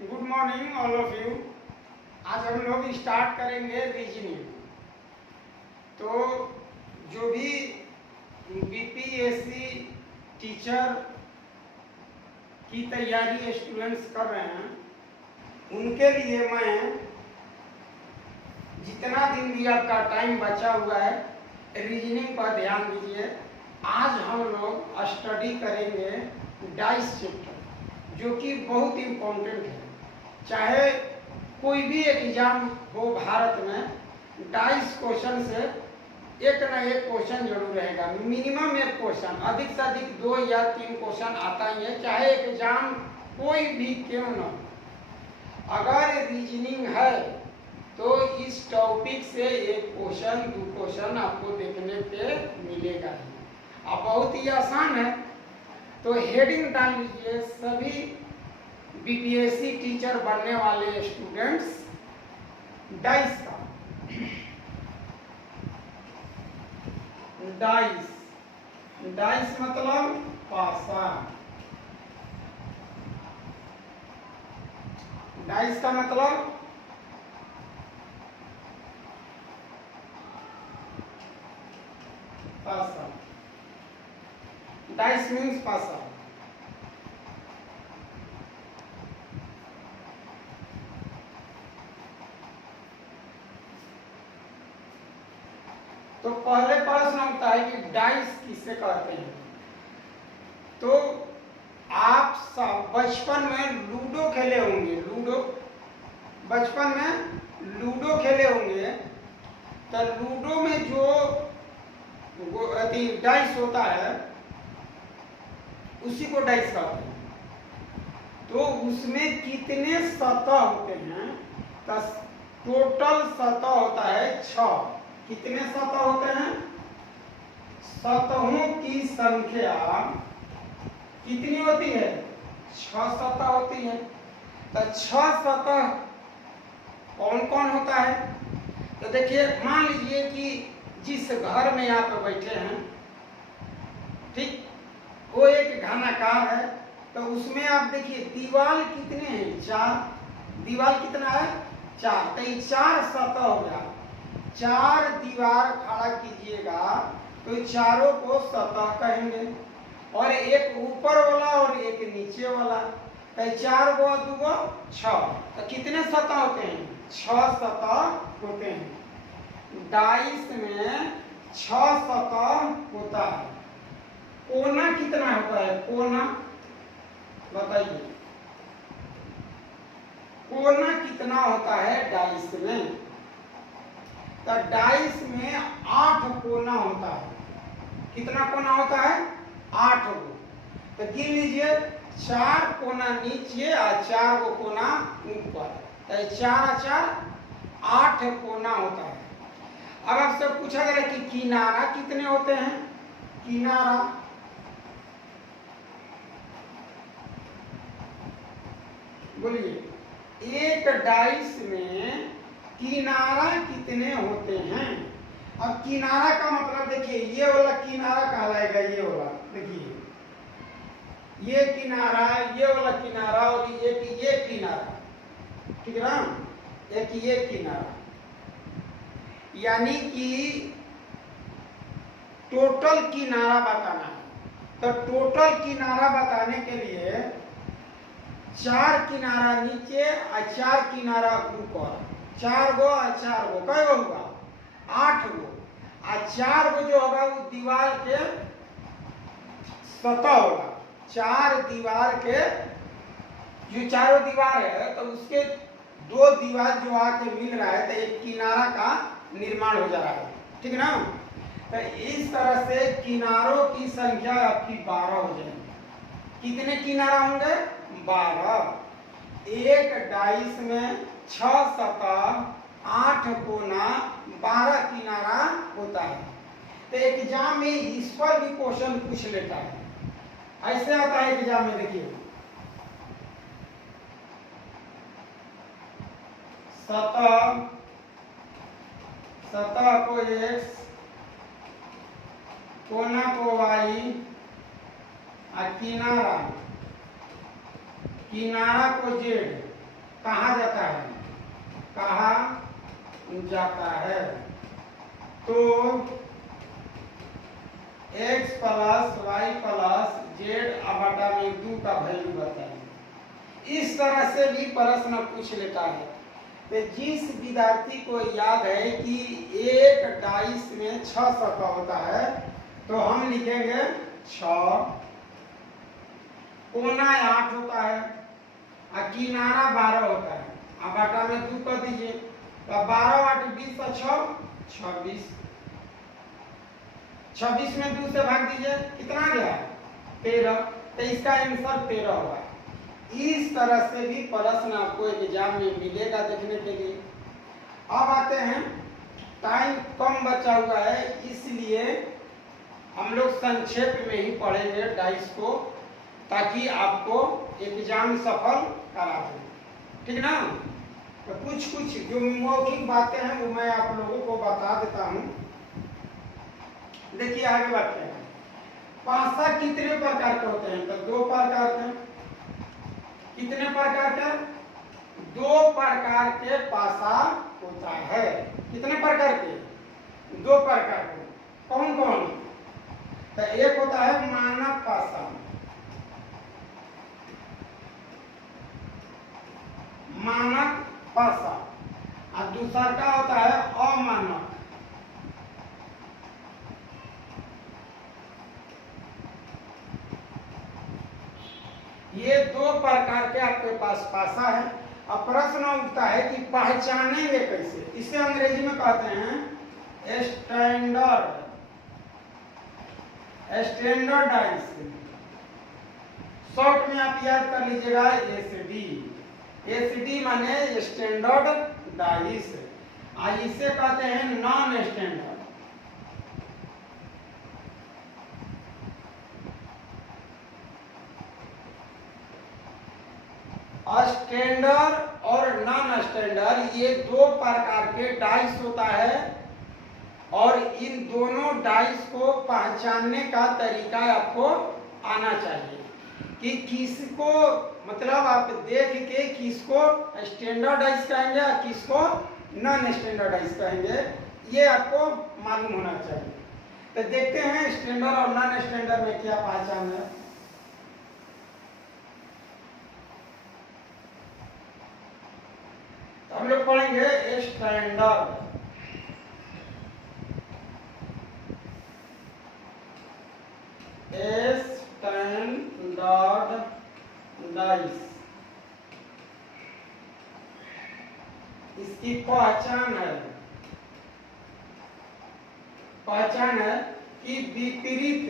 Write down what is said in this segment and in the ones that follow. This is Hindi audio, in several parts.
Good morning all of you. आज हम लोग स्टार्ट करेंगे रीजनिंग। तो जो भी बीपीएससी टीचर की तैयारी स्टूडेंट्स कर रहे हैं उनके लिए मैं जितना दिन भी आपका टाइम बचा हुआ है रीजनिंग पर ध्यान दीजिए। आज हम लोग स्टडी करेंगे डाइस चैप्टर, जो कि बहुत इम्पोर्टेंट है। चाहे कोई भी एग्जाम हो भारत में, डाइस क्वेश्चन से एक ना एक क्वेश्चन जरूर रहेगा। मिनिमम एक क्वेश्चन, अधिक से अधिक 2 या 3 क्वेश्चन आता ही है, चाहे एग्जाम कोई भी क्यों न हो। अगर रीजनिंग है तो इस टॉपिक से एक क्वेश्चन 2 क्वेश्चन आपको देखने पे मिलेगा ही। अब बहुत ही आसान है, तो हेडिंग डाल लीजिए सभी बीपीएससी टीचर बनने वाले स्टूडेंट्स डाइस का। डाइस डाइस मतलब पासा। डाइस का मतलब पासा। डाइस मीन्स पासा। तो पहले प्रश्न होता है कि डाइस किसे कहते हैं। तो आप सब बचपन में लूडो खेले होंगे। लूडो बचपन में लूडो खेले होंगे, तो लूडो में जो डाइस होता है उसी को डाइस कहते हैं। तो उसमें कितने सतह होते हैं? तो टोटल सतह होता है 6। कितने सतह होते हैं? सतहों की संख्या कितनी होती है? 6 सतह होती है। तो 6 सतह कौन कौन होता है? तो देखिए, मान लीजिए कि जिस घर में आप बैठे हैं, ठीक, वो एक घनाकार है। तो उसमें आप देखिए दीवार कितने हैं? 4। दीवार कितना है? 4। तो ये 4 सतह हो गया। 4 दीवार खड़ा कीजिएगा तो चारों को सतह कहेंगे, और एक ऊपर वाला और एक नीचे वाला। तो 4 गो 2 गो 6। तो कितने सतह होते हैं? 6 सतह होते हैं। डाइस में 6 सतह होता है। कोना कितना होता है? कोना बताइए, कोना कितना होता है डाइस में? तो डाइस में 8 कोना होता है। कितना कोना होता है? 8 गो। तो गिन लीजिए, 4 कोना नीचे और 4 गो कोना ऊपर। तो 4 और 4 8 कोना होता है। अब आपसे पूछा गया कि किनारा कितने होते हैं? किनारा बोलिए, एक डाइस में किनारा कितने होते हैं? अब किनारा का मतलब देखिए, ये वाला किनारा कहलाएगा। ये वाला देखिए, ये किनारा, ये वाला किनारा, और एक ये किनारा, ठीक है ना? एक ये किनारा, यानी कि टोटल किनारा बताना है। तो टोटल किनारा बताने के लिए 4 किनारा नीचे और 4 किनारा ऊपर। 4 गो और 4 गो कै गो होगा? 8 गो। और 4 गो जो होगा वो दीवार के सतह होगा। 4 दीवार के, जो चारों दीवार है तो उसके 2 दीवार जो आके मिल रहा है, तो एक किनारा का निर्माण हो जा रहा है, ठीक है ना? तो इस तरह से किनारों की संख्या आपकी 12 हो जाएगी। कितने किनारा होंगे? 12। एक डाइस में 6 सतह, 8 कोना, 12 किनारा होता है। तो एग्जाम में इस पर भी क्वेश्चन पूछ लेता है। ऐसे आता है एग्जाम में, देखिए, सतह, सतह को x, कोना को y, और किनारा, किनारा को z। कहा जाता है, कहा जाता है। तो x plus Y plus Z बटा में 2 का वैल्यू बताइए। इस तरह से भी प्रश्न पूछ लेता है। तो जिस विद्यार्थी को याद है कि एक डाइस में 6 सतह होता है, तो हम लिखेंगे 6, कोना 8 होता है और किनारा 12 होता है। अब बटा में 2 कर दीजिए, तो 12 8 20 और 6 26। 26 में 2 से भाग दीजिए, कितना गया 13। तो इसका आंसर 13 होगा। इस तरह से भी प्रश्न आपको एग्जाम में मिलेगा देखने के लिए। अब आते हैं, टाइम कम बचा हुआ है, इसलिए हम लोग संक्षेप में ही पढ़ेंगे डाइस को, ताकि आपको एग्जाम सफल करा दें, ठीक ना। तो कुछ जो मौखिक बातें हैं वो मैं आप लोगों को बता देता हूँ। देखिए आगे बढ़ते हैं। पासा कितने प्रकार के होते हैं? तो 2 प्रकार के। कितने प्रकार के? 2 प्रकार के पासा होता है। कितने प्रकार के? 2 प्रकार के। कौन कौन? तो एक होता है मानक पासा, मानक पासा, और दूसरा का होता है अमानक। ये 2 प्रकार के आपके पास पासा है। अब प्रश्न उठता है कि पहचानेंगे कैसे? इसे अंग्रेजी में कहते हैं स्टैंडर्डाइज। शॉर्ट में आप याद कर लीजिएगा एसडी। एसडी माने स्टैंडर्डाइज, और इसे कहते हैं नॉन स्टैंडर्ड। स्टैंडर्ड और नॉन स्टैंडर्ड, ये 2 प्रकार के डाइस होता है, और इन दोनों डाइस को पहचानने का तरीका आपको आना चाहिए कि किसको, मतलब आप देख के किसको स्टैंडर्ड डाइस कहेंगे और किसको नॉन स्टैंडर्ड डाइस कहेंगे, ये आपको मालूम होना चाहिए। तो देखते हैं स्टैंडर्ड और नॉन स्टैंडर्ड में क्या पहचान है। तो हम लोग पढ़ेंगे स्टैंडर्ड। स्टैंडर्डाइज, इसकी पहचान है कि विपरीत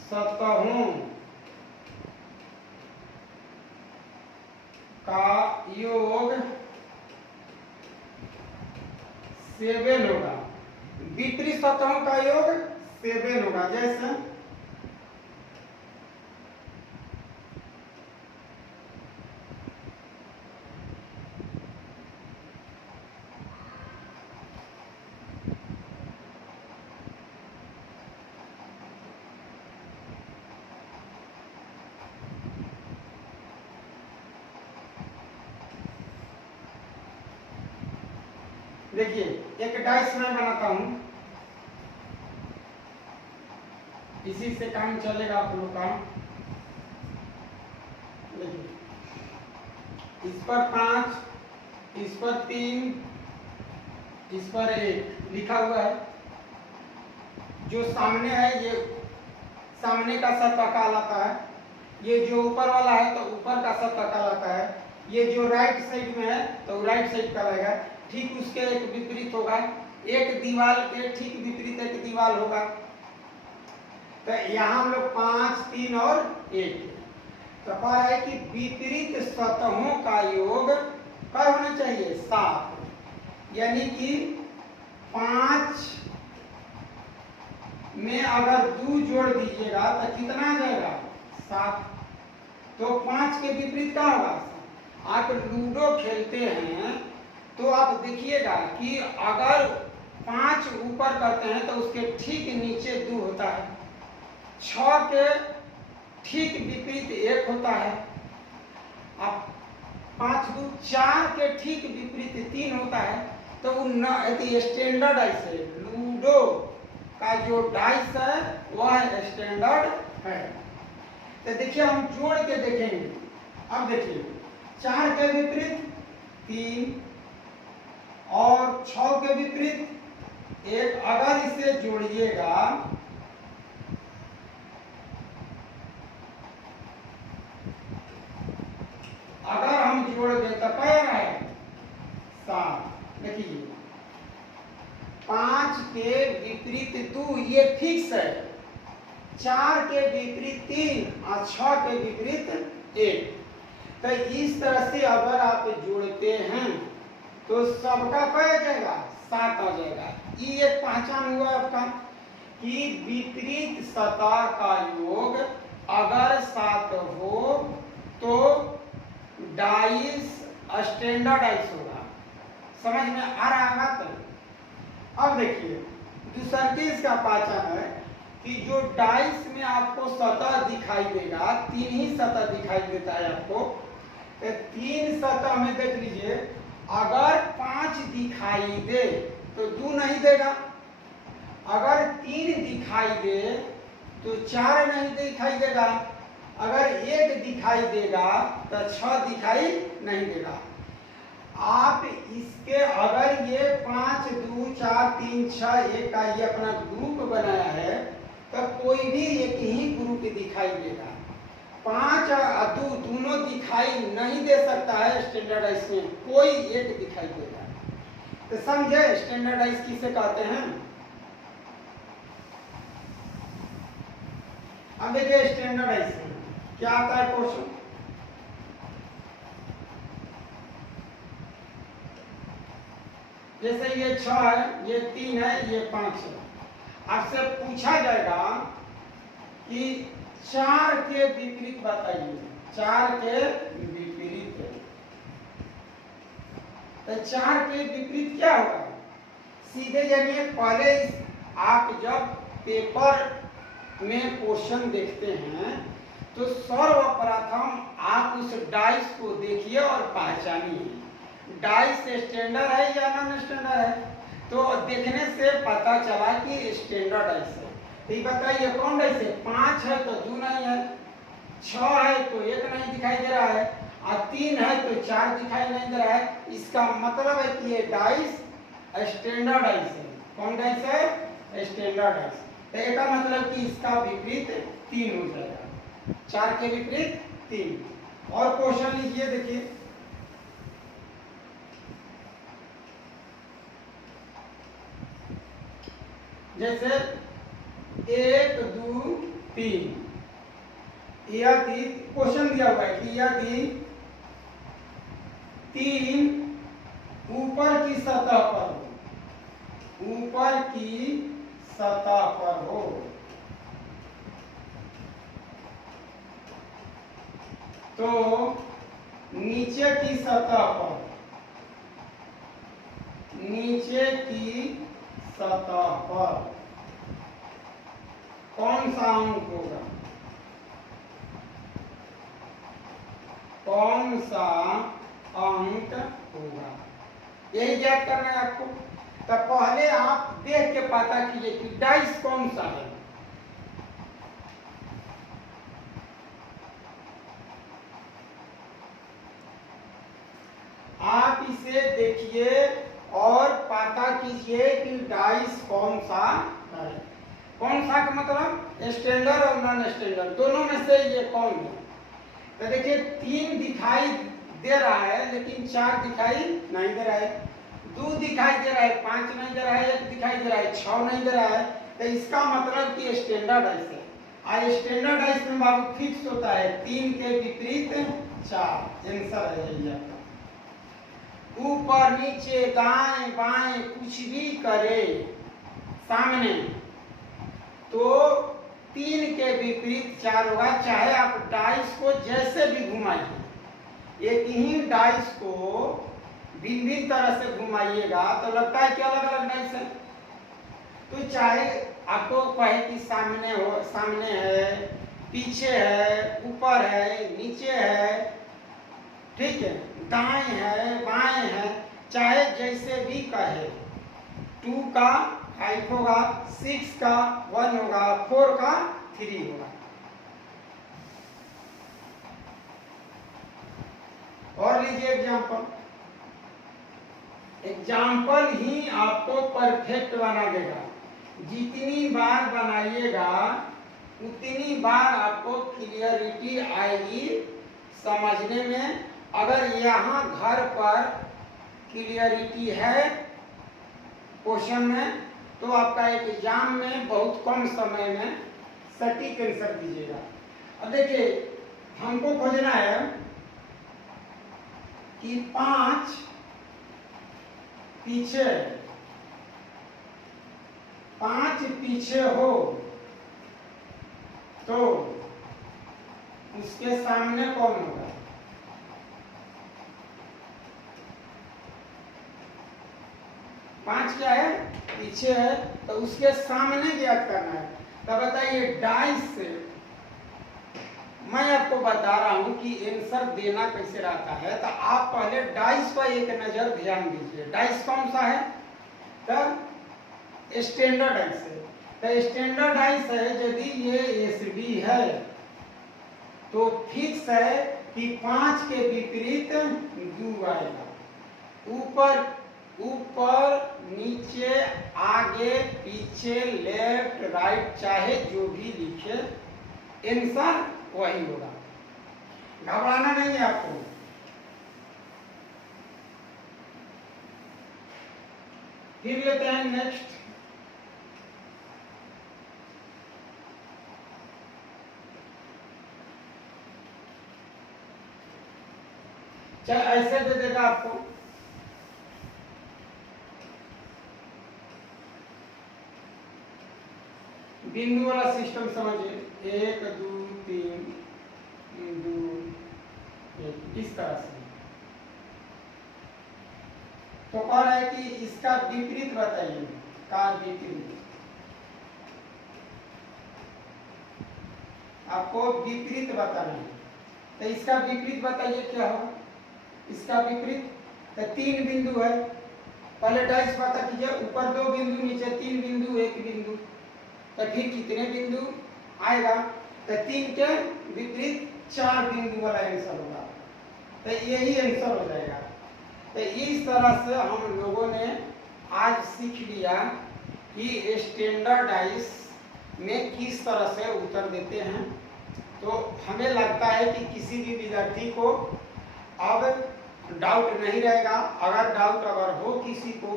सतहों का योग 7 होगा। विपरीत सतहों का योग 7 होगा। जैसे देखिए, एक डाइस मैं बनाता हूं, इसी से काम चलेगा आप लोग का। देखिए, इस पर 5, इस पर 3, इस पर 1 लिखा हुआ है। जो सामने है ये सामने का सतह कहलाता है, ये जो ऊपर वाला है तो ऊपर का सतह कहलाता है, ये जो राइट साइड में है तो राइट साइड कहलाएगा। ठीक उसके एक विपरीत होगा, एक दीवार के ठीक विपरीत एक दीवार होगा। तो यहाँ हम लोग 5, 3 और 1 तो कह रहा है कि विपरीत सतहों का योग क्या होना चाहिए? 7। यानी कि 5 में अगर 2 जोड़ दीजिएगा तो कितना आ जाएगा? 7। तो 5 के विपरीत क्या होगा? आप लूडो खेलते हैं तो आप देखिएगा कि अगर 5 ऊपर करते हैं तो उसके ठीक नीचे 2 होता है, 6 के ठीक विपरीत 1 होता है, अब 5 2 4 के ठीक विपरीत 3 होता है, तो वो यदि स्टैंडर्ड डाइस है, लूडो का जो डाइस है वह स्टैंडर्ड है। तो देखिए हम जोड़ के देखेंगे। अब देखिए 4 के विपरीत 3 और 6 के विपरीत 1, अगर इसे जोड़िएगा अगर हम जोड़ दें तो क्या है 7। देखिए 5 के विपरीत 2 ये फिक्स है, 4 के विपरीत 3 और 6 के विपरीत 1। तो इस तरह से अगर आप जोड़ते हैं तो सबका क्या आ जाएगा 7 आ जाएगा। ये एक पहचान हुआ आपका कि विपरीत सतह का योग अगर 7 हो तो डाइस स्टैंडर्ड डाइस होगा। समझ में आ रहा है बात? अब देखिए दूसरा चीज का पहचान है कि जो डाइस में आपको सतह दिखाई देगा, 3 ही सतह दिखाई देता है आपको। 3 सतह में देख लीजिए, अगर 5 दिखाई दे तो 2 नहीं देगा, अगर 3 दिखाई दे तो 4 नहीं दिखाई देगा, अगर 1 दिखाई देगा तो 6 दिखाई नहीं देगा। आप इसके अगर ये 5 2 4 3 6 1 का ये अपना ग्रुप बनाया है तो कोई भी एक ही ग्रुप दिखाई देगा। 5 और 2 दोनों दिखाई नहीं दे सकता है स्टैंडर्डाइज में, कोई एक दिखाई देगा। तो समझे स्टैंडर्डाइज किसे कहते हैं? अब देखिए स्टैंडर्डाइज क्या आता है क्वेश्चन। जैसे ये 6 है, ये 3 है, ये 5 है। आपसे पूछा जाएगा कि 4 के विपरीत बताइए, 4 के विपरीत। तो 4 के विपरीत क्या होगा? सीधे जानिए, पहले आप जब पेपर में क्वेश्चन देखते हैं तो सर्वप्रथम आप उस डाइस को देखिए और पहचानिए डाइस स्टैंडर्ड है या नॉन स्टैंडर्ड है। तो देखने से पता चला कि स्टैंडर्ड डाइस है। तो ये बताइए कौन डाइस है? 5 है तो 2 नहीं है, 6 है तो 1 नहीं दिखाई दे रहा है, और 3 है तो 4 दिखाई नहीं दे रहा है। इसका मतलब है कि ये डाइस स्टैंडर्ड डाइस है। कौन डाइस है? Standard dice. तो इसका मतलब कि इसका विपरीत 3 हो जाएगा, 4 के विपरीत 3। और क्वेश्चन लीजिए, देखिए जैसे 1 2 3, यदि क्वेश्चन दिया हुआ है कि यदि 3 ऊपर की सतह पर हो, ऊपर की सतह पर हो तो नीचे की सतह पर, नीचे की सतह पर कौन सा अंक होगा? कौन सा अंक होगा? यही ज्ञात करना है आपको। तो पहले आप देख के पता कीजिए कि डाइस कौन सा है। आप इसे देखिए और पता कीजिए कि डाइस कौन सा है। कौन सा का मतलब स्टैंडर्ड और नॉन स्टैंडर्ड, दोनों में से ये कौन है? तो देखिए 3 दिखाई दे रहा है लेकिन 4 दिखाई नहीं दे रहा है, 2 दिखाई दे रहा है, 5 नहीं दे रहा है, 1 दिखाई दे रहा है, 6 नहीं दे रहा है। तो इसका मतलब कि स्टैंडर्ड डाइस है। और स्टैंडर्ड डाइस में बाबू फिक्स होता है 3 के विपरीत 4। आंसर है यही आपका। ऊपर नीचे दाएं बाएं कुछ भी करे सामने तो 3 के विपरीत 4 होगा, चाहे आप डाइस को जैसे भी घुमाइए। एक ही डाइस को भिन्न भिन्न तरह से घुमाइएगा तो लगता है कि अलग अलग डाइस है। तो चाहे आपको कहे कि सामने हो, सामने है, पीछे है, ऊपर है, नीचे है, ठीक है, दाएं है बाएं है, चाहे जैसे भी कहे, 2 का 5 होगा, 6 का 1 होगा, 4 का 3 होगा। और लीजिए एग्जाम्पल, एग्जाम्पल ही आपको परफेक्ट बना देगा। जितनी बार बनाइएगा उतनी बार आपको क्लियरिटी आएगी समझने में। अगर यहाँ घर पर क्लियरिटी है क्वेश्चन में, तो आपका एग्जाम में बहुत कम समय में सटीक आंसर दीजिएगा। अब देखिए, हमको खोजना है कि 5 पीछे, 5 पीछे हो तो उसके सामने कौन होगा? 5 क्या है? पीछे है, तो उसके सामने ज्ञात करना है। तो बताइए, डाइस से मैं आपको बता रहा हूं कि आंसर देना कैसे रहता है। तो आप पहले डाइस पर एक नजर ध्यान दीजिए। डाइस कौन सा है? तो स्टैंडर्ड डाइस है। तो स्टैंडर्ड डाइस है, यदि ये एसडी है तो फिक्स है कि 5 के विपरीत 2 आएगा। ऊपर ऊपर नीचे आगे पीछे लेफ्ट राइट चाहे जो भी लिखे, आंसर वही होगा। घबराना नहीं है आपको। फिर लेते हैं नेक्स्ट। चाहे ऐसे दे देगा आपको, बिंदु वाला सिस्टम समझिए, 1 2 3 बिंदु 1, इस तरह से। तो कह रहा है कि इसका विपरीत बताइए, का विपरीत। आपको विपरीत बताना है, तो इसका विपरीत बताइए क्या होगा? इसका विपरीत, तो 3 बिंदु है, पहले डाइस पता कीजिए, ऊपर 2 बिंदु, नीचे 3 बिंदु, 1 बिंदु, तो फिर कितने बिंदु आएगा? तो 3 के विपरीत 4 बिंदु वाला आंसर होगा। तो यही आंसर हो जाएगा। तो इस तरह से हम लोगों ने आज सीख लिया कि स्टैंडर्ड डाइस में किस तरह से उत्तर देते हैं। तो हमें लगता है कि किसी भी विद्यार्थी को अब डाउट नहीं रहेगा। अगर डाउट अगर हो किसी को,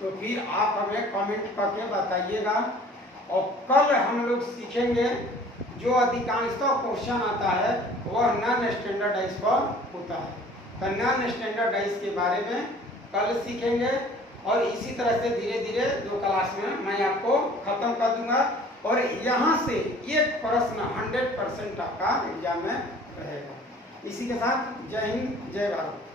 तो फिर आप हमें कमेंट करके बताइएगा। और कल हम लोग सीखेंगे, जो अधिकांशतः क्वेश्चन आता है वह नॉन स्टैंडर्डाइज पर होता है। तो नॉन स्टैंडर्डाइज के बारे में कल सीखेंगे, और इसी तरह से धीरे धीरे 2 क्लास में मैं आपको खत्म कर दूंगा। और यहाँ से एक प्रश्न 100% आपका एग्जाम में रहेगा। इसी के साथ जय हिंद, जय भारत।